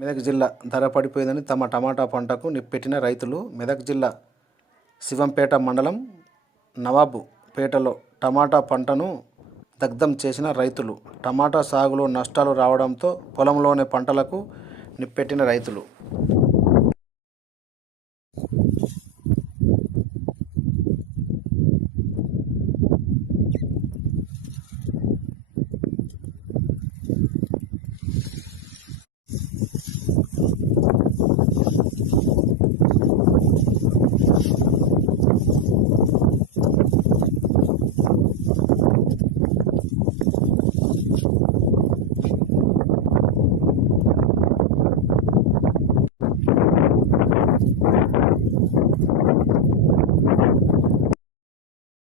మెదక్ జిల్లా ధర పడిపోయిందని తమ టమాటా పంటకు నిప్పెట్టిన రైతులు మెదక్ జిల్లా శివంపేట మండలం నవాబు పేటలో టమాటా పంటను దగ్ధం చేసిన రైతులు. టమాటా సాగులో నష్టాలు రావడంతో పొలంలోని పంటలకు నిప్పెట్టిన రైతులు.